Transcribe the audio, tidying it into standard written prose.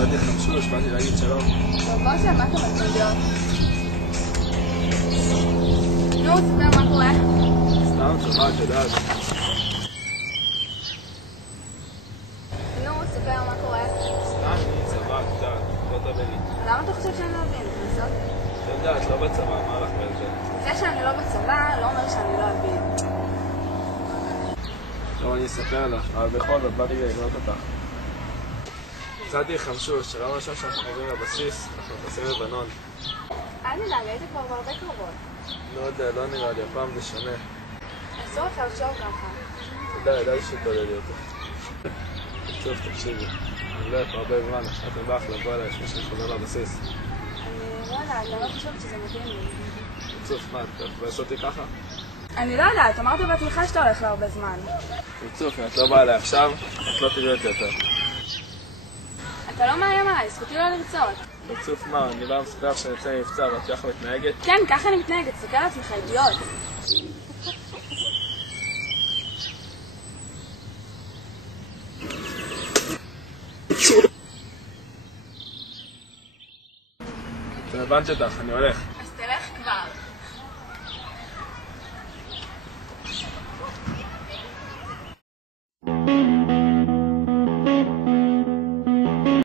מצאתי חמשוש, באתי להגיד שלום. טוב, בוא שם, מה אתה מצביעות? נו, תספר מה קורה. סתם, צבא, את יודעת. נו, תספר מה קורה. סתם, צבא, את יודעת, לא תבני. למה אתה חושב שאני לא אבין? תנסות? את יודעת, לא בצבא, מה לך בזה? זה שאני לא בצבא לא אומר שאני לא אבין. טוב, אני אספר לך, אבל בכל זאת, באתי לגנות אותך. מצאתי חמשוש, שלא משהו שאנחנו עוברים לבסיס, אנחנו נכנסים לבנון. אל נדאג, הייתי כבר בהרבה קרבות. לא יודע, לא נראה לי, הפעם זה שונה. אסור לך לחשוב ככה. ידעתי שתולדי אותו. טוב, תקשיבי, אני לא יודע, הרבה זמן, אתם בא לך לבוא אליי לפני שאני חוזר לבסיס. אני לא יודעת, אני לא חושבת שזה מתאים לי. רצוף, מה, אתה תבאס אותי ככה? אני לא יודעת, אמרת בעצמך שאתה הולך להרבה זמן. רצוף, אם את לא באה אליי עכשיו, את לא תראי אותי יותר. אתה לא מאיים עליי, זכותי לא לרצות. רצוף, מה, אני בא מספר שאני יוצא ממבצע ואת ככה מתנהגת? כן, ככה אני מתנהגת, תסתכל על עצמך, אידיוט. הבנתי אותך, אני הולך.